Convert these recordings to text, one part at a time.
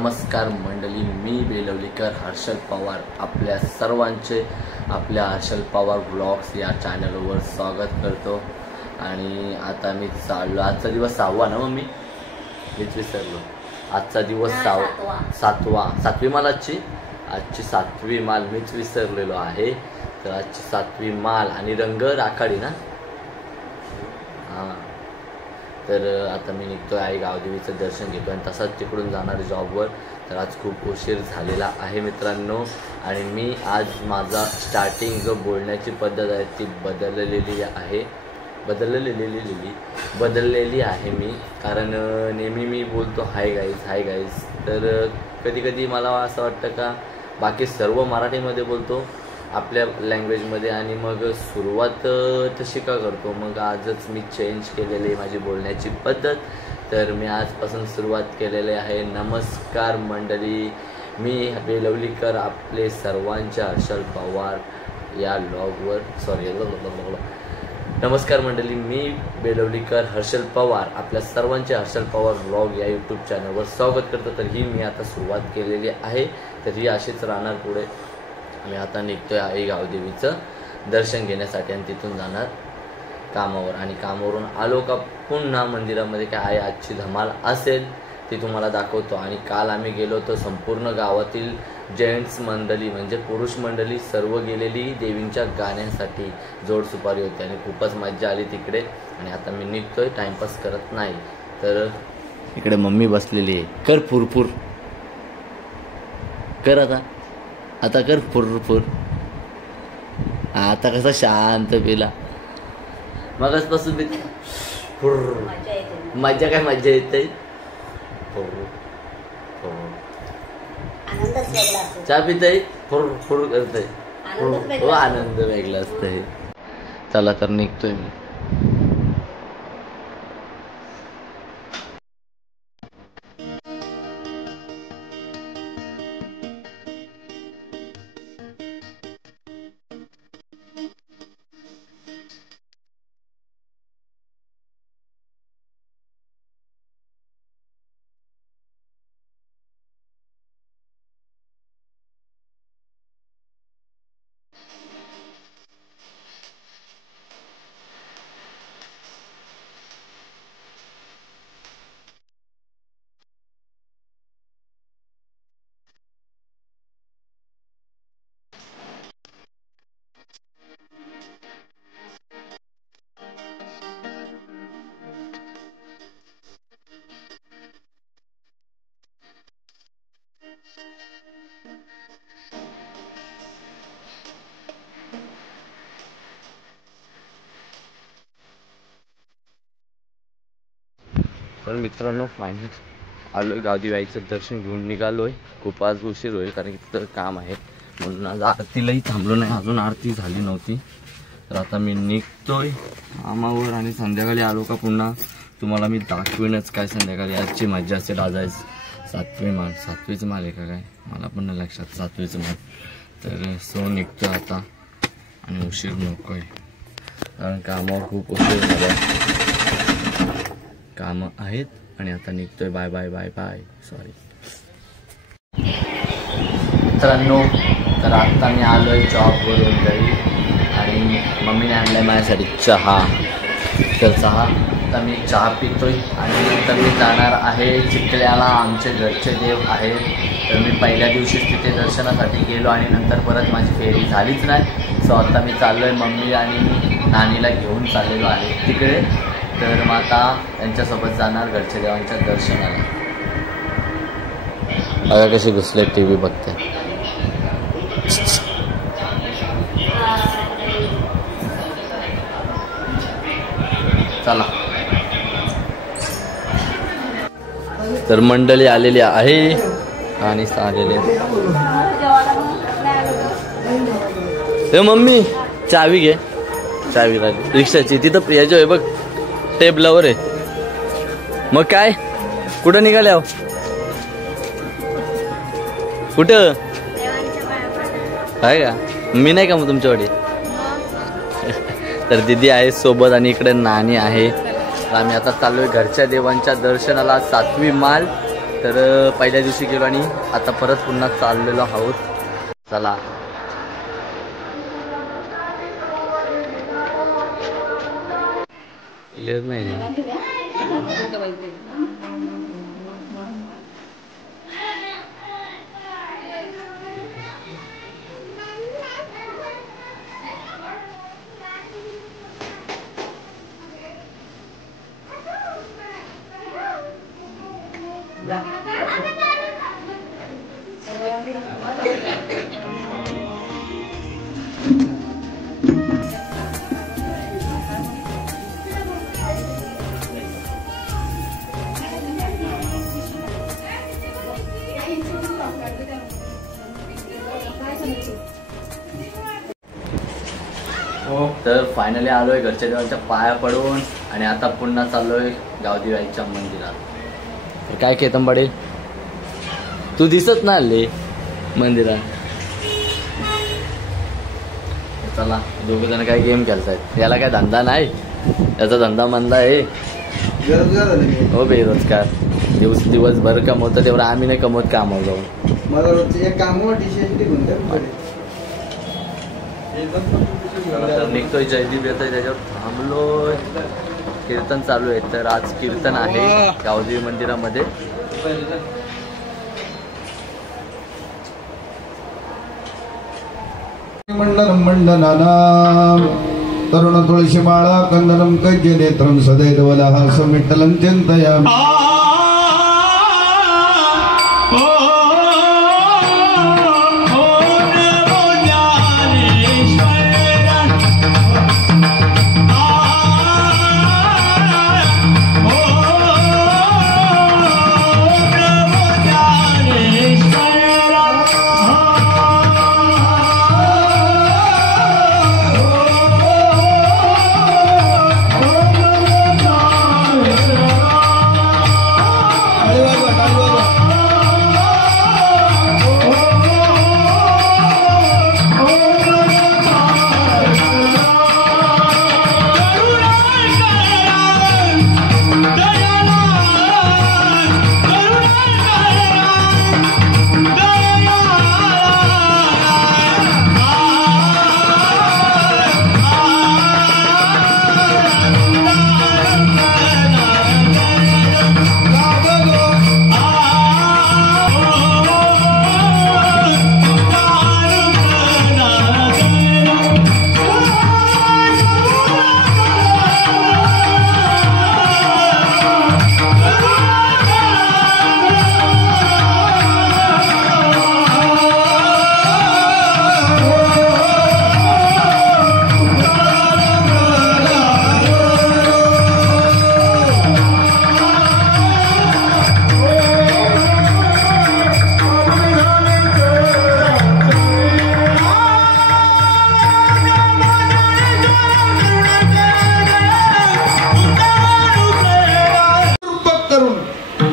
नमस्कार मंडळी, मी बेलवलीकर हर्षल पवार आपल्या सर्वांचे आपल्या हर्षल पवार ब्लॉग्स या चॅनलवर स्वागत करतो। आणि आता मी चाललो, आजचा दिवस 6वा ना मम्मी, मीच विसरलो, आजचा दिवस 7वी माल, आजची 7वी माल मीच विसरलेलो आहे। तर आजची 7वी माल आणि रंग राखाडी ना, हां। तर आता मी निघतोय, आई गावदेवीचं दर्शन घेतो आणि तसाच तिकडून जाणार जॉबवर। तर आज खूप उशीर झालेला आहे मित्रांनो, आणि मी आज माझा स्टार्टिंग जो बोलण्याची पद्धत आहे ती बदललेली आहे मी, कारण नेहमी मी बोलतो हाय गाईज। तर कधी कधी मला असं वाटतं का बाकी सर्व मराठीमध्ये बोलतो आपल्या लँग्वेजमध्ये, आणि मग सुरुवात तशी का करतो। मग आजच मी चेंज केलेली आहे माझी बोलण्याची पद्धत। तर मी आजपासून सुरुवात केलेली आहे। नमस्कार मंडळी, मी बेलवलीकर आपले सर्वांच्या हर्षल पवार या ब्लॉगवर नमस्कार मंडळी, मी बेलवलीकर हर्षल पवार आपल्या सर्वांचे हर्षल पवार ब्लॉग या यूट्यूब चॅनलवर स्वागत करतो। तर ही मी आता सुरुवात केलेली आहे, तर ही अशीच राहणार पुढे। मी आता निघतोय आई गावदेवीचं दर्शन घेण्यासाठी आणि तिथून जाणार कामावर, आणि कामावरून आलो का पुन्हा मंदिरामध्ये काय आहे आजची धमाल असेल ती तुम्हाला दाखवतो। आणि काल आम्ही गेलो होतो, संपूर्ण गावातील जेंट्स मंडळी म्हणजे पुरुष मंडळी सर्व गेलेली देवींच्या गाण्यांसाठी, जोड सुपारी होती आणि खूपच मजा आली तिकडे। आणि आता मी निघतोय, टाइमपास करत नाही। तर इकडे मम्मी बसलेली आहे, कर फुरफुर कर, आता कर फुरफुर। आता कसा शांत पिला, मगचपासून मी मजा येते, चहा पिताय फुर करतय, हो आनंद वेगळा असतंय। चला तर निघतोय मी। तर मित्रांनो, फायनल आलो आहे, गावदेवीचं दर्शन घेऊन निघालोय। खूप आज उशीर होईल कारण की तिथं काम आहे, म्हणून आज आरतीलाही थांबलो नाही, अजून आरती झाली नव्हती। तर आता मी निघतोय कामावर, आणि संध्याकाळी आलो का पुन्हा तुम्हाला मी दाखवीनच काय संध्याकाळी आजची मज्जा असेल। आज आहे 7वीचं माल आहे का काय, मला पण नाही लक्षात, 7वीचं माल। तर सो निघतोय आता, आणि उशीर नको आहे कारण कामावर खूप उशीर झाला, कामं आहेत। आणि आता निघतोय, bye bye bye bye, sorry मित्रांनो। तर आता मी आलो आहे जॉबवरून घरी, आणि मम्मीने आणलाय माझ्यासाठी चहा। तर आता मी चहा पितोय, आणि नंतर मी जाणार आहे चिखल्याला, आमचे घरचे देव आहेत। तर मी पहिल्या दिवशीच तिथे दर्शनासाठी गेलो, आणि नंतर परत माझी फेरी झालीच नाही। सो आता मी चाललो आहे, मम्मी आणि नानीला घेऊन चाललेलो आहे तिकडे। तर मग आता त्यांच्यासोबत जाणार घरच्या देवांच्या दर्शनाला। बघा कशी घुसले, TV बघते। चला, तर मंडळी आलेली आहे आणि आलेले। हे मम्मी चावी घे, चावी लागली रिक्षाची, तिथं यायची आहे बघ, टेबलावर आहे। मग काय, कुठं निघाल्या, कुठं आहे का, मी नाही का मग तुमच्याकडे। तर दीदी आहे सोबत, आणि इकडे नानी आहे। आम्ही आता चाललोय घरच्या देवांच्या दर्शनाला, 7वी माल तर पहिल्या दिवशी गेलो आणि आता परत पुन्हा चाललेलो आहोत. चला क्लिअर नाही. तर फायनली आलोय घरच्या देवांच्या पाया पडून आणि आता पुन्हा चाललोय गावदेवाईच्या मंदिरात. काय केतंबडे तू दिसत नाही आले मंदिरात. चला दोघे जण काय गेम खेळतायत. याला काय धंदा नाही, याचा धंदा मंदा आहे. हो बेरोजगार. दिवसभर कमवतं तेवढं आम्ही नाही कमवत कामावर जाऊन. निघतोय जयदीप येतोय त्याच्यावर थांबलोय. कीर्तन चालू आहे. तर आज कीर्तन आहे गावदेवी मंदिरामध्ये. मंडलम मंडनानाम तरुण तुळशी माळा कंदनम कैज्य नेत्रम सदैवलः समिट्टलं चिन्तयामि.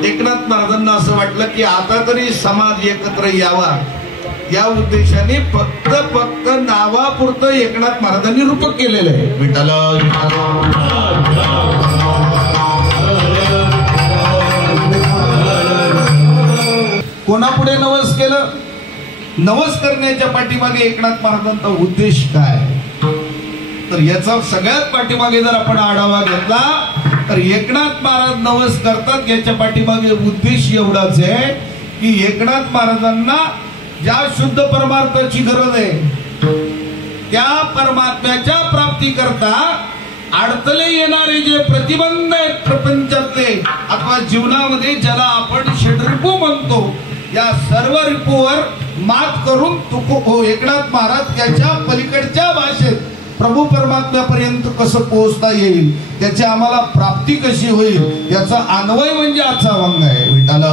एकनाथ महाराजांना असं वाटलं की आता तरी समाज एकत्र यावा. या उद्देशाने फक्त नावापुरतं एकनाथ महाराजांनी रूपक केलेलं आहे. विठ्ठल कोणापुढे नवस केलं? नवस करण्याच्या पाठीमागे एकनाथ महाराजांचा उद्देश काय? तर याचा सगळ्यात पाठीमागे जर आपण आढावा घेतला तर एकनाथ महाराज नवस करतात याच्या पाठीमागे उद्देश एवढाच आहे की एकनाथ महाराजांना ज्या शुद्ध परमार्थाची गरज आहे त्या परमात्म्याच्या प्राप्ती करता अडथळे येणारे जे प्रतिबंध आहेत प्रपंचातले अथवा जीवनामध्ये ज्याला आपण षड्रिपू म्हणतो, या सर्व रिपूवर मात करून एकनाथ महाराज त्याच्या पलीकडच्या भाषेत प्रभू परमात्म्यापर्यंत कसं पोहोचता येईल, त्याची आम्हाला प्राप्ती कशी होईल याचा अन्वय म्हणजे आजचा अभंग आहे. विठ्ठल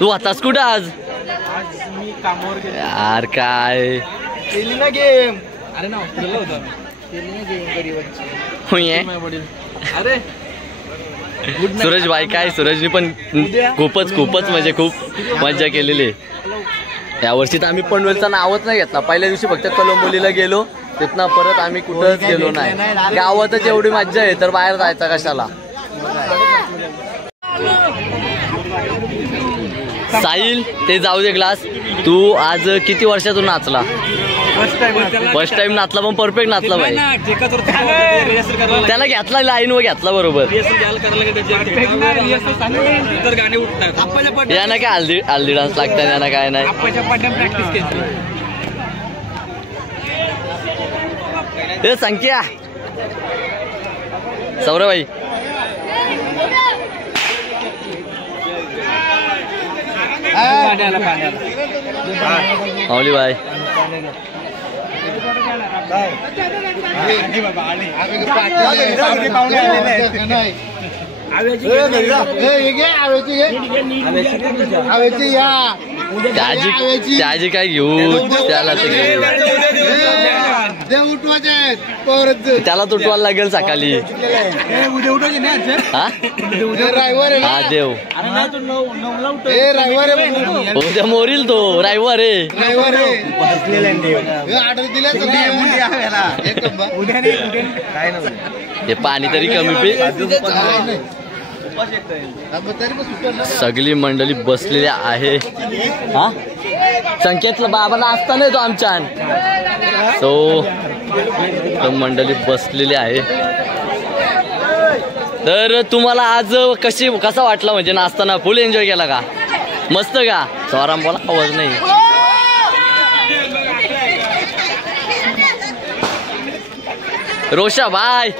तू आताच कुठं आज? मी कामावर गेलो यार काय केली ना गेम. अरे ना हॉस्पिटलला होता. केली ना गेम गरीबांची. होय माझे वडील. अरे सूरज भाई काय सूरजनी पण खूपच म्हणजे खूप मजा केलेली आहे यावर्षी. तर आम्ही पनवेलचं नावच नाही घेतला. पहिल्या दिवशी फक्त कलंबोलीला गेलो, तिथनं परत आम्ही कुठंच गेलो नाही. गावातच एवढी मज्जा आहे तर बाहेर जायचा कशाला. साहिल ते जाऊ दे ग्लास, तू आज किती वर्षातून नाचला? फर्स्ट टाइम नाचला, पण परफेक्ट नाचला भाई. त्याला घेतला लाईन वर घेतला बरोबर. यांना काय हल्दी डान्स लागतात, यांना काय नाही. हे संख्या सौरभ भाई माऊली भाई त्याची काय घेऊ, त्याला त्याला तुटवायला लागेल सकाळी. हा देव उद्या मोरील तो ड्रायव्हर आहे. हे पाणी तरी कमी पे. सगळी मंडळी बसलेली आहे. हा संकेतला बाबाला असता नाही तो आमच्या तो मंडळी बसलेली आहे. तर तुम्हाला आज कसा वाटला म्हणजे नाचताना? फुल एन्जॉय केला का? मस्त का? स्वाराम बोला, आवाज नाही. रोषा भाई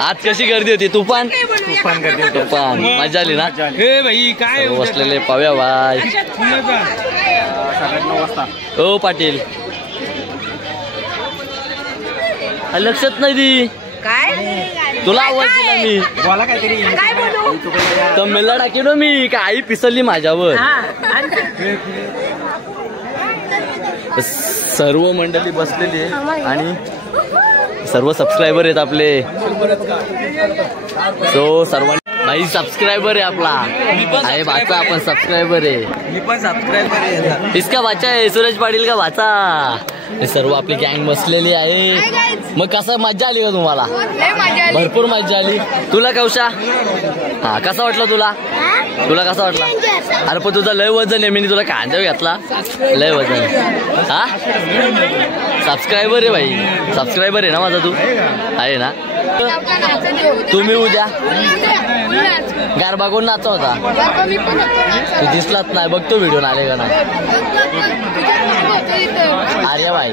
आज कशी गर्दी होती? तुफान मजा आली ना? भाई काय बसलेले पाव्या भाई. हो पाटील लक्षात नाही दी काय तुला आवाज दिला मी. बोला काहीतरी तमिळला टाकी ना मी, का आई पिसलली माझ्यावर. सर्व मंडळी बसलेली आहे आणि सर्व सबस्क्रायबर आहेत आपले. सो सर्वांनी भाई सबस्क्रायबर आहे आपला आहे भाचा, आपण सबस्क्रायबर आहे. मी पण सबस्क्राइब आहे. इसका भाचा आहे सूरज पाटील का भाचा. हे सर्व आपली गँग बसलेली आहे. मग कसं मजा आली का तुम्हाला? भरपूर मजा आली. तुला कौशा हा कसा वाटला तुला? कसा वाटला? अरे पण तुझा लय वजन आहे, मी तुला कांदा घेतला लय वजन. हा सबस्क्रायबर आहे भाई, सबस्क्रायबर आहे ना माझा तू? आहे ना. तुम्ही उद्या गारबा कोण नाचा होता? तू दिसलाच नाही, बघतो व्हिडिओ आले का नाही. आर्या भाई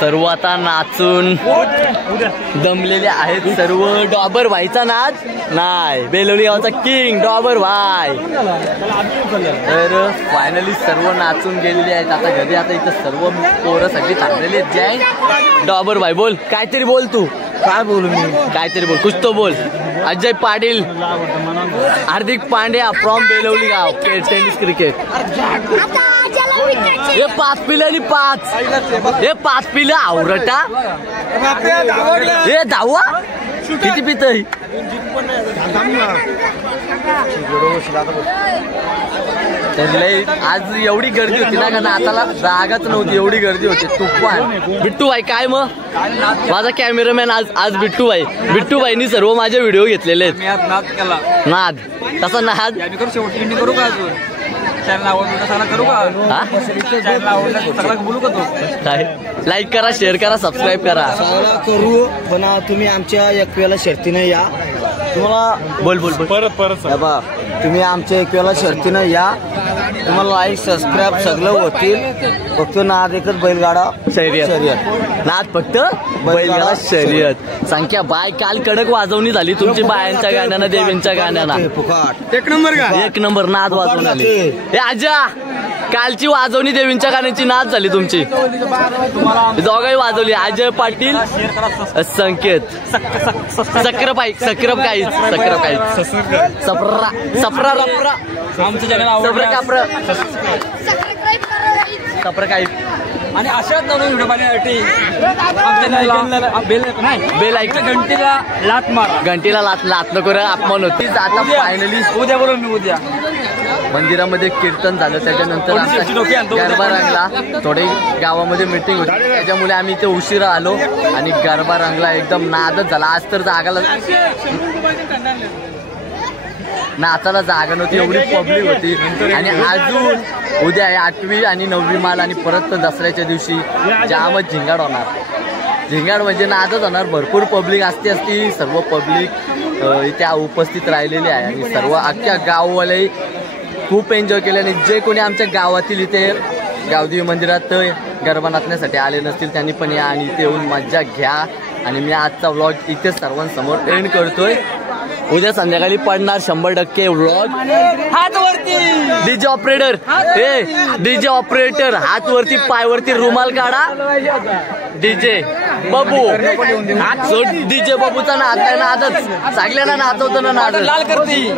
सर्व आता नाचून दमलेले आहेत सर्व. डॉबर भाईचा नाच नाही, बेलोली गावचा किंग डॉबर भाई. तर फायनली सर्व नाचून गेलेले आहेत आता घरी. आता इथं सर्व पोरं सगळी थांबलेली आहेत. जय डॉबर भाई बोल, काहीतरी बोल. तू काय बोलू मी? काहीतरी बोल, कुछ तो बोल. अजय पाटील, हार्दिक पांड्या फ्रॉम बेलोली गाव, टेनिस क्रिकेट. हे 5 पिल्यानी 5, हे 5 पिल्या आवरटा. हे दहावा किती पितय? आज एवढी गर्दी होती ना, कारण आताला जागाच नव्हती, एवढी गर्दी होती. तुफान. बिट्टू भाई काय मग? माझा कॅमेरामॅन आज बिट्टू भाईनी सर्व माझे व्हिडिओ घेतलेले आहेत. नाद तसा नाद करू का? चॅनल आवडलं सगळं करू का? चॅनल आवडलं सगळं बोलू का? तो लाईक करा, शेअर करा, सबस्क्राईब करा. सगळं करू पण तुम्ही आमच्या एकवेळेला शर्तीनं या. तुम्हाला बोल परत बा तुम्ही आमच्या एकवेळेला शर्तीनं या. तुम्हाला लाईक सबस्क्राईब सगळं होतील. फक्त नाद एकच बैलगाडा शर्यत. नाद फक्त बैलगाडा शर्यत. संख्या बाय काल कडक वाजवणी झाली तुमची बायांच्या गाण्यानं, देवींच्या गाण्यानं. फुकाट एक नंबर का? एक नंबर नाद वाजवून आली. हे आजा कालची वाजवणी देवींच्या गाण्याची नाद झाली तुमची. दोघाही वाजवली. अजय पाटील, संकेत, सक्रपाई सफरा रपरा आमचं चॅनल आवडलं. सफरा काई आणि अशाच नवीन व्हिडिओ पाहण्यासाठी बेल ऐकलं घंटीला लात मारा. घंटीला लात नको रे, अपमान होती. आता फायनली उद्या बरोबर मी उद्या मंदिरामध्ये कीर्तन झालं, त्याच्यानंतर गरबा रंगला. थोडी गावामध्ये मीटिंग होती, त्याच्यामुळे आम्ही इथे उशिरा आलो आणि गरबा रंगला. एकदम नादच झाला. आज तर जागाला नाचाला जागा नव्हती, एवढी पब्लिक होती. आणि अजून उद्या आहे 8वी आणि 9वी माल आणि परत दसऱ्याच्या दिवशी जामच झिंगाड होणार. झिंगाड म्हणजे नादच होणार. भरपूर पब्लिक असती. सर्व पब्लिक इथे उपस्थित राहिलेली आहे आणि सर्व अख्ख्या गाववाले खूप एन्जॉय केले. आणि जे कोणी आमच्या गावातील इथे गावदेवी मंदिरात गरबा नाचण्यासाठी आले नसतील त्यांनी पण या आणि इथे येऊन मज्जा घ्या. आणि मी आजचा व्लॉग इथे सर्वांसमोर एंड करतोय. उद्या संध्याकाळी पडणार 100% व्लॉग. हात वरती डीजे ऑपरेटर, डीजे ऑपरेटर हात वरती, पायवरती रुमाल काढा. डीजे बबू, डीजे बबूचा नाद आहे, नादच सगळ्यांना नाचवतो ना, नाद लाल करती.